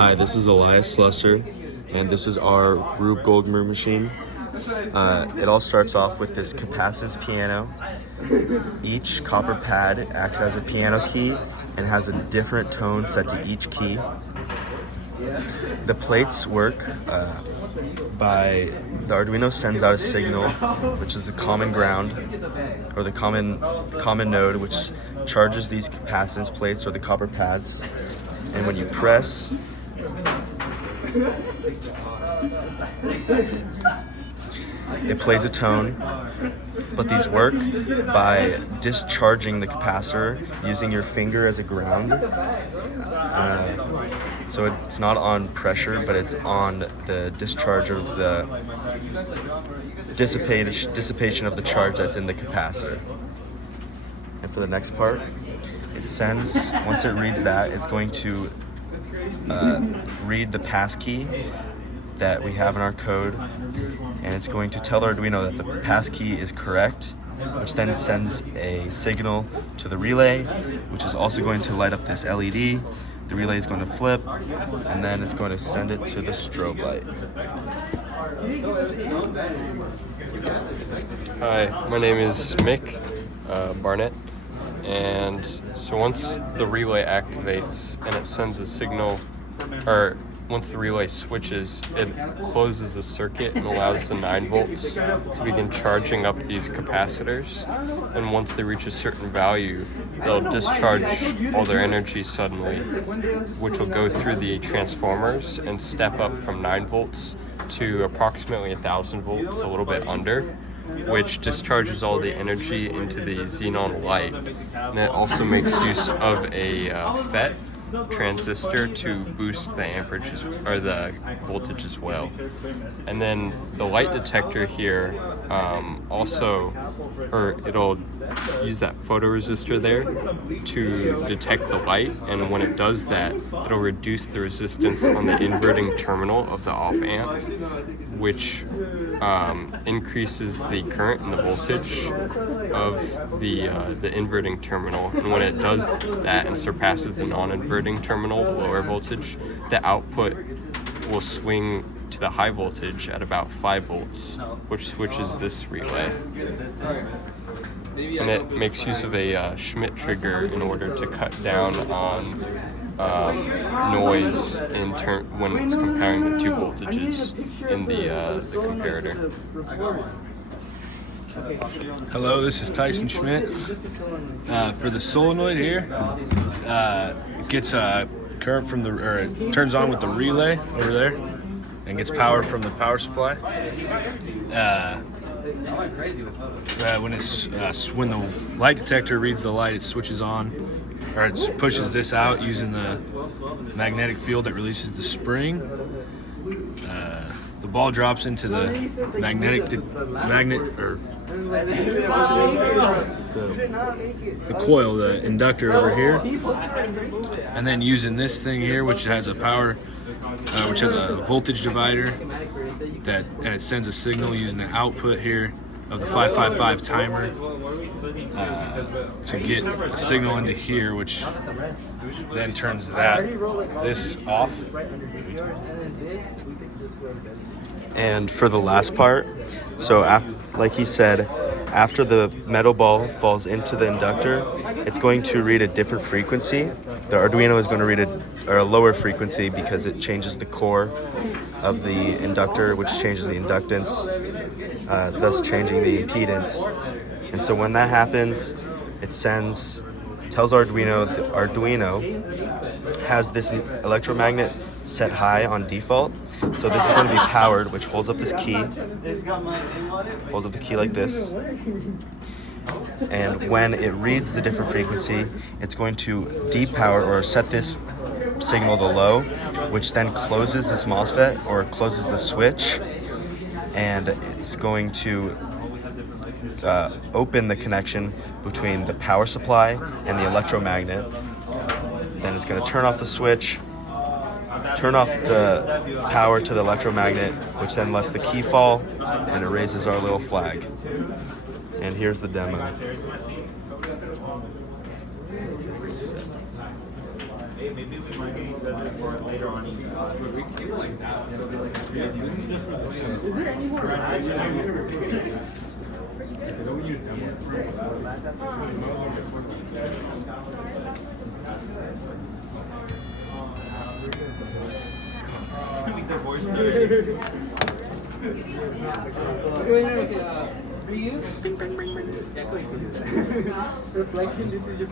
Hi, this is Elias Slusser, and this is our Rube Goldberg machine. It all starts off with this capacitance piano. Each copper pad acts as a piano key and has a different tone set to each key. The plates work by the Arduino sends out a signal, which is the common ground, or the common node, which charges these capacitance plates or the copper pads. And when you press, it plays a tone, but these work by discharging the capacitor using your finger as a ground. So it's not on pressure, but it's on the discharge of the dissipation of the charge that's in the capacitor. And for the next part, it sends, once it reads that, it's going to read the passkey that we have in our code, and it's going to tell Arduino that the passkey is correct, which then sends a signal to the relay, which is also going to light up this LED. The relay is going to flip, and then it's going to send it to the strobe light. Hi, my name is Mick Barnett, and so once the relay activates and it sends a signal, or once the relay switches, it closes the circuit and allows the 9 volts to begin charging up these capacitors. And once they reach a certain value, they'll discharge all their energy suddenly, which will go through the transformers and step up from 9 volts to approximately 1,000 volts, a little bit under, which discharges all the energy into the xenon light. And it also makes use of a FET transistor to boost the amperage or the voltage as well. And then the light detector here it'll use that photoresistor there to detect the light, and when it does that, it'll reduce the resistance on the inverting terminal of the op amp, which increases the current and the voltage of the inverting terminal. And when it does that and surpasses the non-inverting terminal, the lower voltage, the output will swing to the high voltage at about 5 volts, which switches this relay. And it makes use of a Schmitt trigger in order to cut down on noise when it's comparing the two voltages in the comparator. Hello, this is Tyson Schmitt. For the solenoid here, it gets current from it turns on with the relay over there and gets power from the power supply. When the light detector reads the light, it switches on, or it pushes this out using the magnetic field that releases the spring. The ball drops into the the coil, the inductor over here, and then using this thing here, which has a which has a voltage divider, and it sends a signal using the output here of the 555 timer to get a signal into here, which then turns this off. And for the last part, so like he said, after the metal ball falls into the inductor, it's going to read a different frequency. The Arduino is going to read a lower frequency because it changes the core of the inductor, which changes the inductance, thus changing the impedance. And so when that happens, it tells Arduino, the Arduino has this electromagnet set high on default. So this is going to be powered, which holds up this key, holds up the key like this. And when it reads the different frequency, it's going to depower or set this signal to low, which then closes this MOSFET or closes the switch, and it's going to open the connection between the power supply and the electromagnet. Then it's going to turn off the switch, turn off the power to the electromagnet, which then lets the key fall, and it raises our little flag. And here's the demo. Maybe we might get Reflection, this is your